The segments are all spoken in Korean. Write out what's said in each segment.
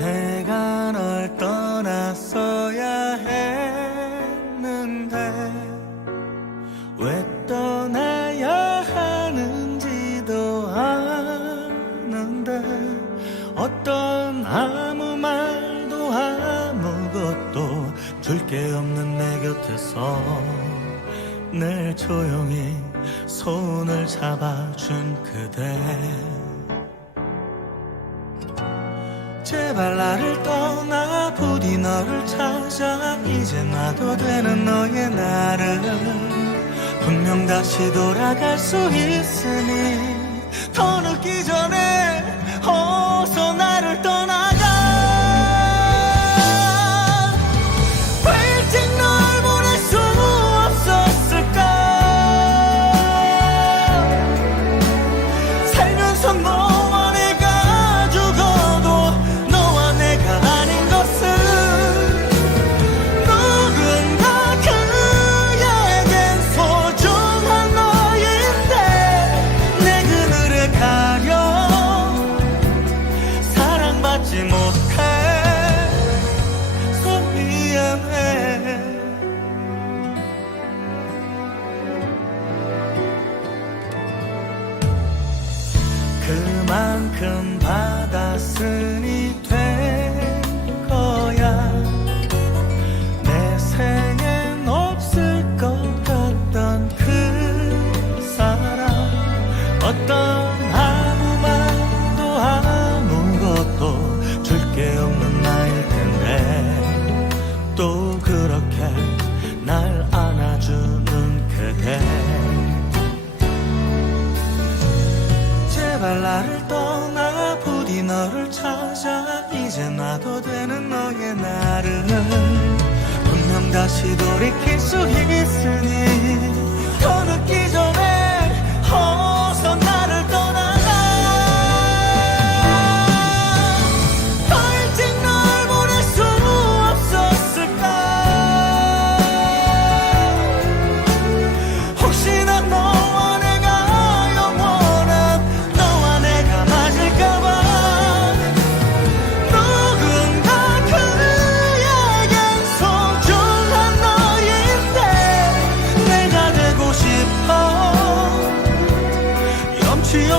내가 널 떠났어야 했는데 왜 떠나야 하는지도 아는데 어떤 아무 말도 아무것도 줄 게 없는 내 곁에서 늘 조용히 손을 잡아준 그대 제발 나를 떠나 부디 너를 찾아 이제 놔도 되는 너의 나를 분명 다시 돌아갈 수 있으니 더 늦기 전에 어서 나 만큼 받았으 나를 떠나 부디 너를 찾아 이제 놔도 되는 너의 나를 분명 다시 돌이킬 수 있으니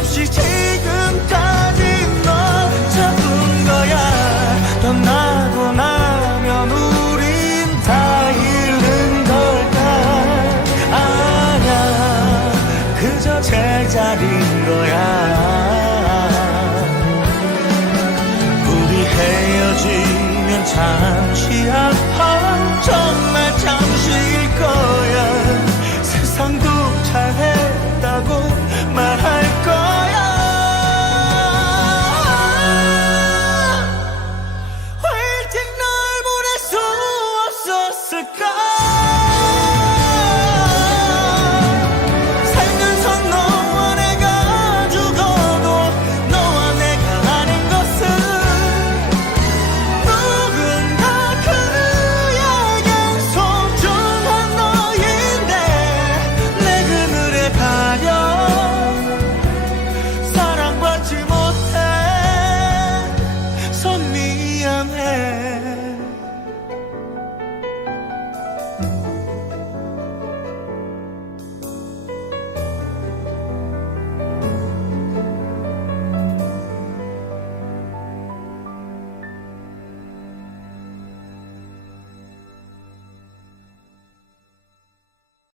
없이 지금까지 널 잡은 거야. 떠나고 나면 우린 다 잃은 걸까? 아냐 그저 제자리인 거야. 우리 헤어지면 잠시 아